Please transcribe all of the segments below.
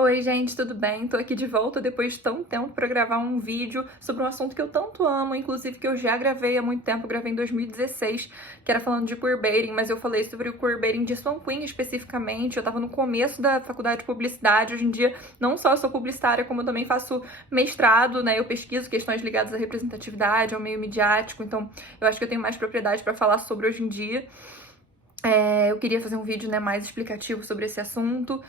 Oi, gente, tudo bem? Tô aqui de volta depois de tanto tempo pra gravar um vídeo sobre um assunto que eu tanto amo, inclusive que eu já gravei há muito tempo, gravei em 2016, que era falando de queerbaiting, mas eu falei sobre o queerbaiting de Swan Queen especificamente. Eu tava no começo da faculdade de publicidade. Hoje em dia não só sou publicitária, como eu também faço mestrado, né? Eu pesquiso questões ligadas à representatividade, ao meio midiático, então eu acho que eu tenho mais propriedade pra falar sobre hoje em dia. Eu queria fazer um vídeo, né, mais explicativo sobre esse assunto.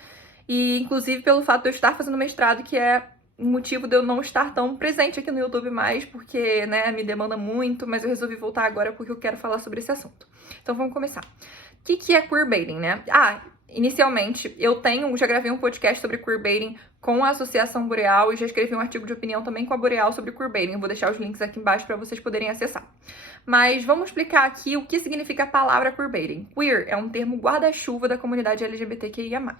E, inclusive, pelo fato de eu estar fazendo mestrado, que é o motivo de eu não estar tão presente aqui no YouTube mais, porque, né, me demanda muito, mas eu resolvi voltar agora porque eu quero falar sobre esse assunto. Então, vamos começar. O que é queerbaiting, né? Inicialmente, já gravei um podcast sobre queerbaiting com a Associação Boreal e já escrevi um artigo de opinião também com a Boreal sobre queerbaiting. Eu vou deixar os links aqui embaixo para vocês poderem acessar. Mas vamos explicar aqui o que significa a palavra queerbaiting. Queer é um termo guarda-chuva da comunidade LGBTQIA+.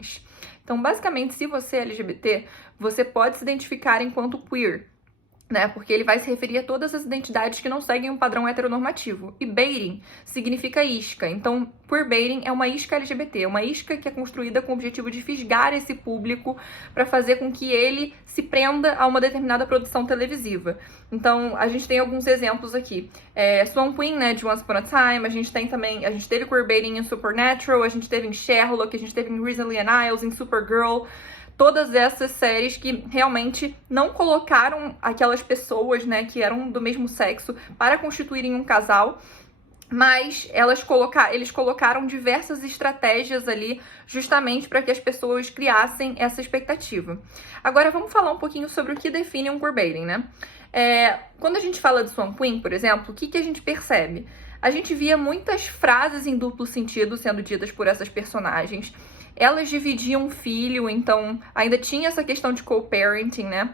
Então, basicamente, se você é LGBT, você pode se identificar enquanto queer, né? Porque ele vai se referir a todas as identidades que não seguem um padrão heteronormativo. E baiting significa isca. Então, queerbaiting é uma isca LGBT, uma isca que é construída com o objetivo de fisgar esse público para fazer com que ele se prenda a uma determinada produção televisiva. Então, a gente tem alguns exemplos aqui. Swan Queen, né, de Once Upon a Time, a gente teve queerbaiting em Supernatural, a gente teve em Sherlock, a gente teve em Recently on Isles, em Supergirl. Todas essas séries que realmente não colocaram aquelas pessoas, né, que eram do mesmo sexo para constituírem um casal, mas eles colocaram diversas estratégias ali justamente para que as pessoas criassem essa expectativa. Agora vamos falar um pouquinho sobre o que define um queerbaiting, né? Quando a gente fala de Swan Queen, por exemplo, o que a gente percebe? A gente via muitas frases em duplo sentido sendo ditas por essas personagens. Elas dividiam um filho, então ainda tinha essa questão de co-parenting, né?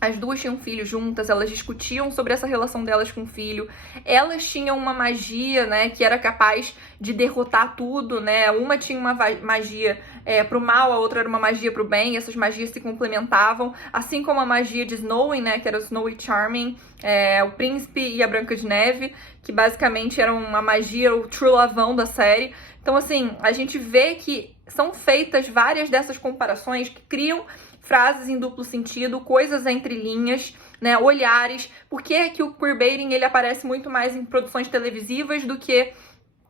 As duas tinham filho juntas, elas discutiam sobre essa relação delas com o filho. Elas tinham uma magia, né, que era capaz de derrotar tudo, né? Uma tinha uma magia pro mal, a outra era uma magia pro bem. Essas magias se complementavam, assim como a magia de Snowy, né, que era o Snowy Charming, o Príncipe e a Branca de Neve, que basicamente era uma magia, o true lovão da série. Então, assim, a gente vê que são feitas várias dessas comparações que criam frases em duplo sentido, coisas entre linhas, né, olhares. Por que que o queerbaiting ele aparece muito mais em produções televisivas do que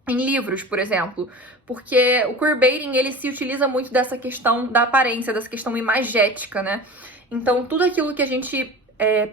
em livros, por exemplo? Porque o queerbaiting ele se utiliza muito dessa questão da aparência, dessa questão imagética, né? Então, tudo aquilo que a gente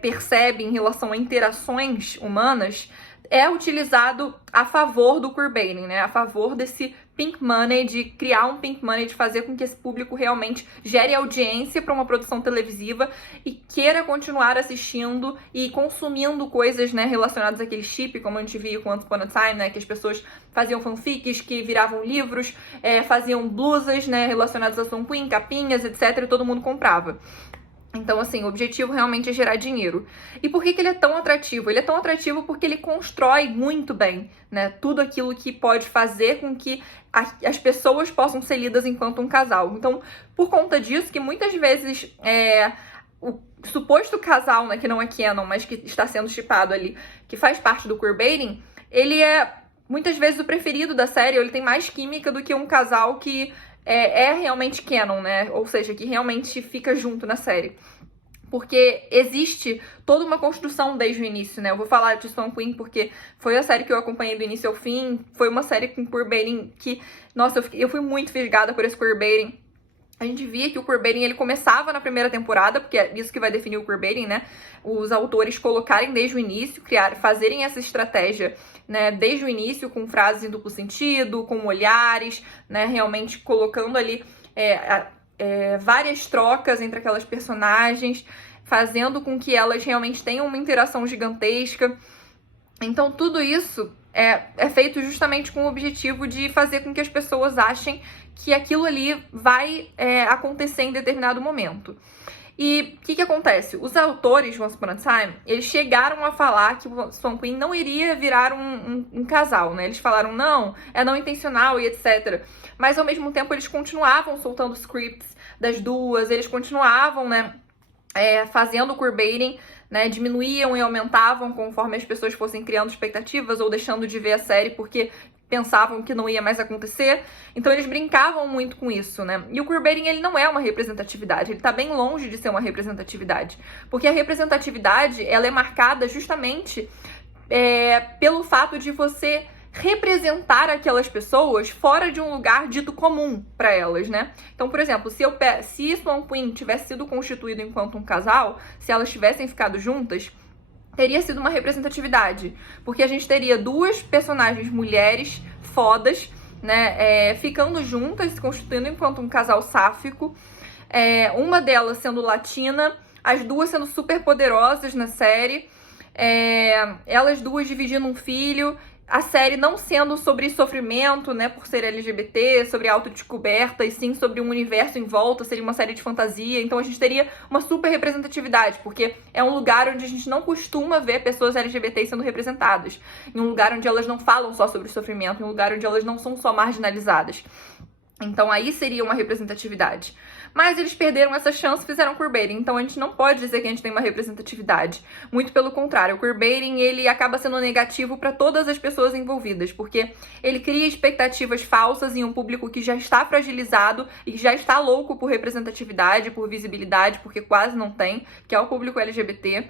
percebe em relação a interações humanas é utilizado a favor do queerbaiting, né? A favor desse pink money, de criar um pink money, de fazer com que esse público realmente gere audiência para uma produção televisiva e queira continuar assistindo e consumindo coisas, né, relacionadas àquele chip, como a gente viu com Once Upon a Time, né, que as pessoas faziam fanfics que viravam livros, faziam blusas, né, relacionadas a Swan Queen, capinhas, etc, e todo mundo comprava. Então, assim, o objetivo realmente é gerar dinheiro. E por que ele é tão atrativo? Ele é tão atrativo porque ele constrói muito bem, né? Tudo aquilo que pode fazer com que as pessoas possam ser lidas enquanto um casal. Então, por conta disso, que muitas vezes o suposto casal, né, que não é canon, mas que está sendo shippado ali, que faz parte do queerbaiting, ele é muitas vezes o preferido da série, ele tem mais química do que um casal que é realmente canon, né? Ou seja, que realmente fica junto na série. Porque existe toda uma construção desde o início, né? Eu vou falar de Swan Queen porque foi a série que eu acompanhei do início ao fim. Foi uma série com queerbaiting que, nossa, eu fui muito fisgada por esse queerbaiting. A gente via que o queerbaiting ele começava na primeira temporada, porque é isso que vai definir o queerbaiting, né? Os autores colocarem desde o início, fazerem essa estratégia, né, desde o início, com frases em duplo sentido, com olhares, né, realmente colocando ali várias trocas entre aquelas personagens, fazendo com que elas realmente tenham uma interação gigantesca. Então, tudo isso é feito justamente com o objetivo de fazer com que as pessoas achem que aquilo ali vai acontecer em determinado momento. E o que acontece? Os autores de Once Upon a Time, eles chegaram a falar que o Swan Queen não iria virar um casal, né? Eles falaram, não, é não intencional e etc. Mas, ao mesmo tempo, eles continuavam soltando scripts das duas, eles continuavam, né, fazendo o queerbaiting, né, diminuíam e aumentavam conforme as pessoas fossem criando expectativas ou deixando de ver a série, porque pensavam que não ia mais acontecer. Então eles brincavam muito com isso, né? E o queerbaiting, ele não é uma representatividade, ele tá bem longe de ser uma representatividade. Porque a representatividade, ela é marcada justamente pelo fato de você representar aquelas pessoas fora de um lugar dito comum para elas, né? Então, por exemplo, se Swan Queen tivesse sido constituído enquanto um casal, se elas tivessem ficado juntas, teria sido uma representatividade, porque a gente teria duas personagens mulheres fodas, né, ficando juntas, se constituindo enquanto um casal sáfico, uma delas sendo latina, as duas sendo super poderosas na série, elas duas dividindo um filho, a série não sendo sobre sofrimento, né, por ser LGBT, sobre autodescoberta, e sim sobre um universo em volta, seria uma série de fantasia. Então a gente teria uma super representatividade, porque é um lugar onde a gente não costuma ver pessoas LGBT sendo representadas. Em um lugar onde elas não falam só sobre sofrimento, em um lugar onde elas não são só marginalizadas. Então aí seria uma representatividade. Mas eles perderam essa chance e fizeram queerbaiting. Então a gente não pode dizer que a gente tem uma representatividade. Muito pelo contrário, o queerbaiting, ele acaba sendo negativo para todas as pessoas envolvidas, porque ele cria expectativas falsas em um público que já está fragilizado e que já está louco por representatividade, por visibilidade, porque quase não tem, que é o público LGBT.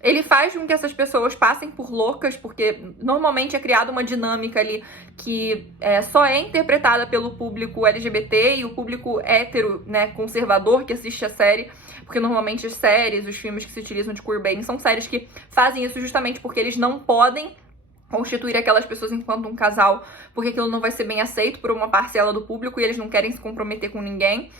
Ele faz com que essas pessoas passem por loucas, porque normalmente é criada uma dinâmica ali que só é interpretada pelo público LGBT e o público hétero, né, conservador que assiste a série, porque normalmente as séries, os filmes que se utilizam de queerbaiting são séries que fazem isso justamente porque eles não podem constituir aquelas pessoas enquanto um casal, porque aquilo não vai ser bem aceito por uma parcela do público e eles não querem se comprometer com ninguém.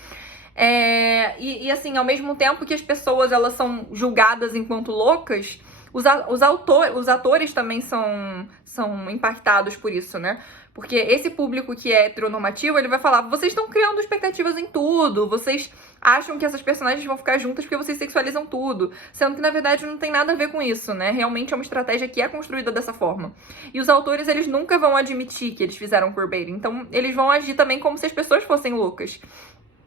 E assim, ao mesmo tempo que as pessoas elas são julgadas enquanto loucas, os atores também são impactados por isso, né? Porque esse público que é heteronormativo, ele vai falar, vocês estão criando expectativas em tudo, vocês acham que essas personagens vão ficar juntas porque vocês sexualizam tudo, sendo que na verdade não tem nada a ver com isso, né? Realmente é uma estratégia que é construída dessa forma. E os autores, eles nunca vão admitir que eles fizeram queerbaiting, então eles vão agir também como se as pessoas fossem loucas.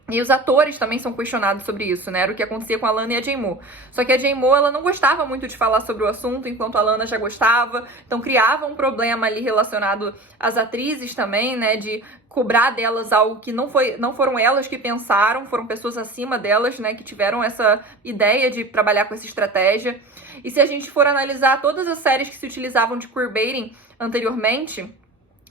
E os atores também são questionados sobre isso, né? Era o que acontecia com a Lana e a Jeymoo. Só que a Jeymoo, ela não gostava muito de falar sobre o assunto, enquanto a Lana já gostava. Então criava um problema ali relacionado às atrizes também, né? De cobrar delas algo que não foram elas que pensaram, foram pessoas acima delas, né? Que tiveram essa ideia de trabalhar com essa estratégia. E se a gente for analisar todas as séries que se utilizavam de queerbaiting anteriormente,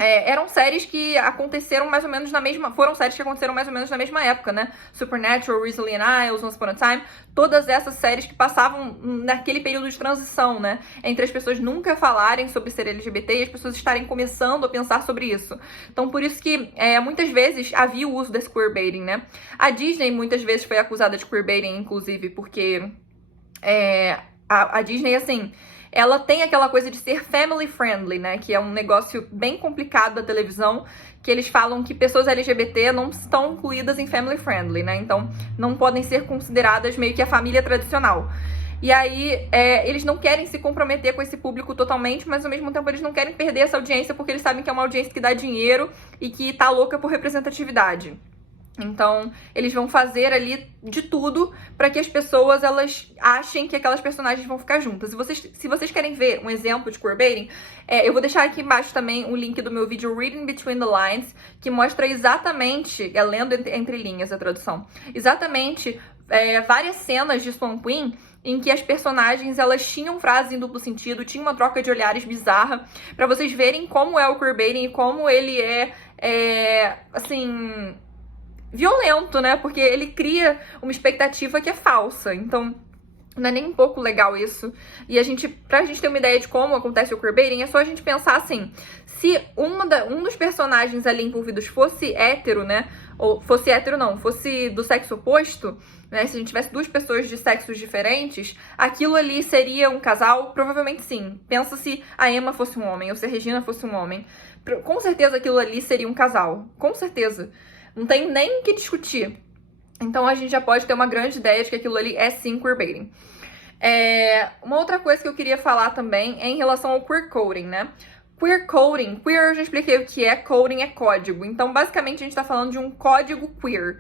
eram séries que aconteceram mais ou menos foram séries que aconteceram mais ou menos na mesma época, né? Supernatural, Recently in Isles, Once Upon a Time, todas essas séries que passavam naquele período de transição, né? Entre as pessoas nunca falarem sobre ser LGBT e as pessoas estarem começando a pensar sobre isso. Então, por isso que muitas vezes havia o uso desse queerbaiting, né? A Disney muitas vezes foi acusada de queerbaiting, inclusive, porque a Disney, assim, ela tem aquela coisa de ser family friendly, né? Que é um negócio bem complicado da televisão, que eles falam que pessoas LGBT não estão incluídas em family friendly, né? Então, não podem ser consideradas meio que a família tradicional. E aí, eles não querem se comprometer com esse público totalmente, mas ao mesmo tempo eles não querem perder essa audiência, porque eles sabem que é uma audiência que dá dinheiro e que tá louca por representatividade. Então, eles vão fazer ali de tudo para que as pessoas, elas achem que aquelas personagens vão ficar juntas. Se vocês querem ver um exemplo de queerbaiting, eu vou deixar aqui embaixo também o link do meu vídeo Reading Between the Lines, que mostra exatamente, lendo entre linhas a tradução, exatamente várias cenas de Swan Queen em que as personagens, elas tinham frases em duplo sentido, tinha uma troca de olhares bizarra, para vocês verem como é o queerbaiting e como ele assim, violento, né? Porque ele cria uma expectativa que é falsa. Então, não é nem um pouco legal isso. E pra gente ter uma ideia de como acontece o queerbaiting, é só a gente pensar assim, se um dos personagens ali envolvidos fosse hétero, né? Ou fosse hétero não, fosse do sexo oposto, né? Se a gente tivesse duas pessoas de sexos diferentes, aquilo ali seria um casal? Provavelmente sim. Pensa se a Emma fosse um homem, ou se a Regina fosse um homem. Com certeza aquilo ali seria um casal. Com certeza. Não tem nem o que discutir. Então a gente já pode ter uma grande ideia de que aquilo ali é sim queerbaiting. Uma outra coisa que eu queria falar também é em relação ao queer coding, né? Queer coding, queer eu já expliquei o que é, coding é código. Então basicamente a gente tá falando de um código queer.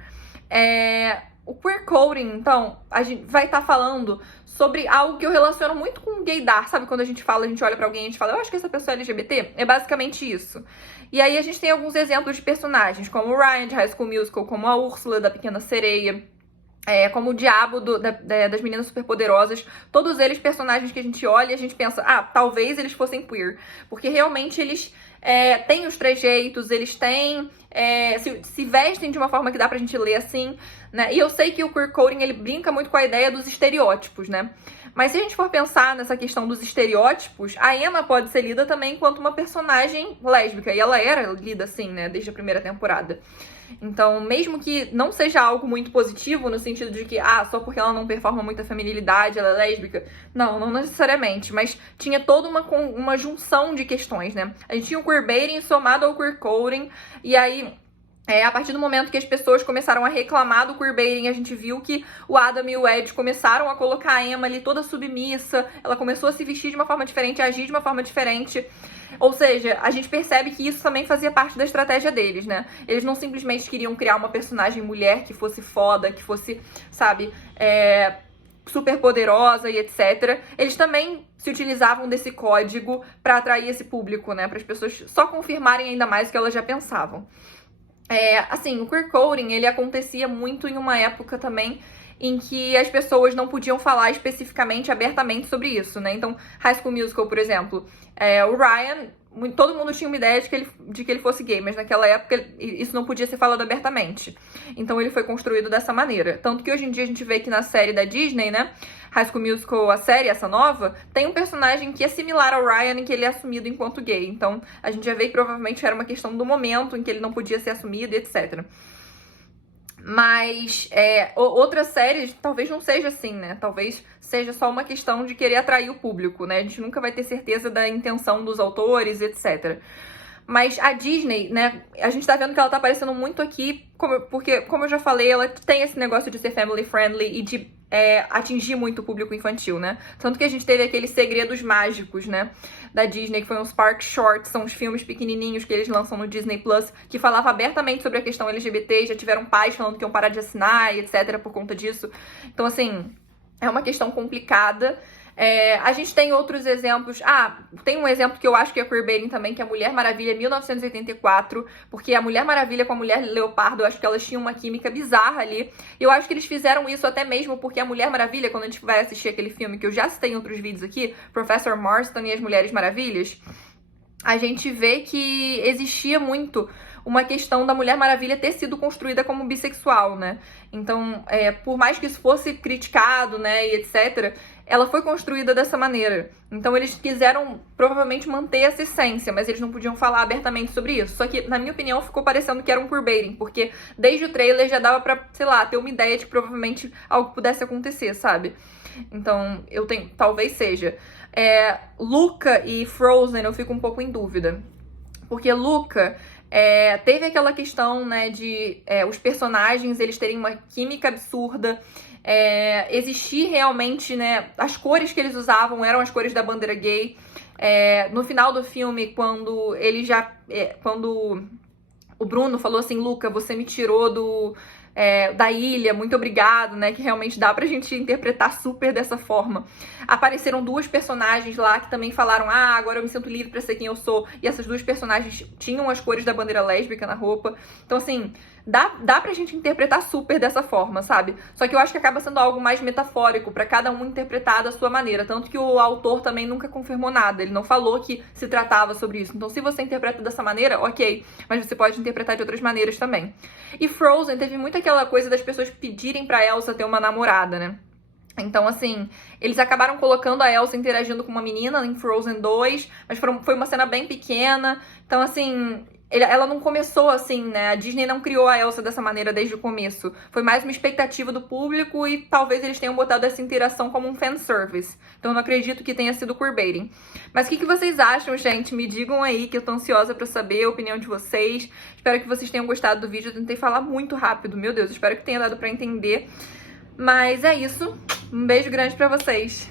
o queer coding, então, a gente vai estar falando sobre algo que eu relaciono muito com gaydar, sabe? Quando a gente olha pra alguém e a gente fala, eu acho que essa pessoa é LGBT. É basicamente isso. E aí a gente tem alguns exemplos de personagens, como o Ryan de High School Musical, como a Úrsula da Pequena Sereia, como o Diabo das Meninas Superpoderosas. Todos eles personagens que a gente olha e a gente pensa, talvez eles fossem queer. Porque realmente eles têm os trejeitos, eles têm... se vestem de uma forma que dá pra gente ler assim, né? E eu sei que o queer coding, ele brinca muito com a ideia dos estereótipos, né? Mas se a gente for pensar nessa questão dos estereótipos, a Emma pode ser lida também enquanto uma personagem lésbica. E ela era lida assim, né? Desde a primeira temporada. Então, mesmo que não seja algo muito positivo, no sentido de que, só porque ela não performa muita feminilidade, ela é lésbica. Não necessariamente. Mas tinha toda uma junção de questões, né? A gente tinha o queerbaiting somado ao queer coding, e aí... a partir do momento que as pessoas começaram a reclamar do queerbaiting, a gente viu que o Adam e o Ed começaram a colocar a Emma ali toda submissa, ela começou a se vestir de uma forma diferente, a agir de uma forma diferente. Ou seja, a gente percebe que isso também fazia parte da estratégia deles, né? Eles não simplesmente queriam criar uma personagem mulher que fosse foda, que fosse, sabe, super poderosa e etc. Eles também se utilizavam desse código pra atrair esse público, né? Para as pessoas só confirmarem ainda mais o que elas já pensavam. Assim, o queer coding, ele acontecia muito em uma época também em que as pessoas não podiam falar especificamente, abertamente sobre isso, né? Então, High School Musical, por exemplo, o Ryan, todo mundo tinha uma ideia de que ele fosse gay, mas naquela época isso não podia ser falado abertamente. Então ele foi construído dessa maneira. Tanto que hoje em dia a gente vê que na série da Disney, né, High School Musical, a série, essa nova, tem um personagem que é similar ao Ryan, em que ele é assumido enquanto gay. Então a gente já vê que provavelmente era uma questão do momento em que ele não podia ser assumido, etc. Mas outras séries talvez não seja assim, né? Talvez seja só uma questão de querer atrair o público, né? A gente nunca vai ter certeza da intenção dos autores, etc. Mas a Disney, né? A gente tá vendo que ela tá aparecendo muito aqui, porque, como eu já falei, ela tem esse negócio de ser family friendly e de atingir muito o público infantil, né? Tanto que a gente teve aqueles Segredos Mágicos, né? Da Disney, que foi uns Park Shorts, são os filmes pequenininhos que eles lançam no Disney Plus, que falava abertamente sobre a questão LGBT, já tiveram pais falando que iam parar de assinar e etc. por conta disso. Então, assim, é uma questão complicada. A gente tem outros exemplos. Tem um exemplo que eu acho que é queerbaiting também, que é a Mulher Maravilha 1984, porque a Mulher Maravilha com a Mulher Leopardo, eu acho que elas tinham uma química bizarra ali. Eu acho que eles fizeram isso até mesmo porque a Mulher Maravilha, quando a gente vai assistir aquele filme que eu já citei em outros vídeos aqui, Professor Marston e as Mulheres Maravilhas, a gente vê que existia muito uma questão da Mulher Maravilha ter sido construída como bissexual, né? Então, por mais que isso fosse criticado, né, e etc., ela foi construída dessa maneira. Então eles quiseram provavelmente manter essa essência, mas eles não podiam falar abertamente sobre isso. Só que, na minha opinião, ficou parecendo que era um queerbaiting, porque desde o trailer já dava pra, sei lá, ter uma ideia de que provavelmente algo pudesse acontecer, sabe? Então, talvez seja. Luca e Frozen eu fico um pouco em dúvida. Porque Luca... teve aquela questão, né, de os personagens, eles terem uma química absurda, existir realmente, né, as cores que eles usavam eram as cores da bandeira gay. No final do filme, quando quando o Bruno falou assim, Luca, você me tirou da ilha, muito obrigado, né, que realmente dá pra gente interpretar super dessa forma. Apareceram duas personagens lá que também falaram, agora eu me sinto livre pra ser quem eu sou, e essas duas personagens tinham as cores da bandeira lésbica na roupa. Então, assim, dá pra gente interpretar super dessa forma, sabe? Só que eu acho que acaba sendo algo mais metafórico, pra cada um interpretar da sua maneira, tanto que o autor também nunca confirmou nada, ele não falou que se tratava sobre isso. Então, se você interpreta dessa maneira, ok, mas você pode interpretar de outras maneiras também. E Frozen teve muito aquela coisa das pessoas pedirem pra Elsa ter uma namorada, né? Então, assim, eles acabaram colocando a Elsa interagindo com uma menina em Frozen 2, mas foi uma cena bem pequena. Então, assim, ela não começou assim, né? A Disney não criou a Elsa dessa maneira desde o começo. Foi mais uma expectativa do público e talvez eles tenham botado essa interação como um fanservice. Então, eu não acredito que tenha sido queerbaiting. Mas o que vocês acham, gente? Me digam aí, que eu tô ansiosa pra saber a opinião de vocês. Espero que vocês tenham gostado do vídeo. Eu tentei falar muito rápido, meu Deus. Espero que tenha dado pra entender. Mas é isso. Um beijo grande pra vocês.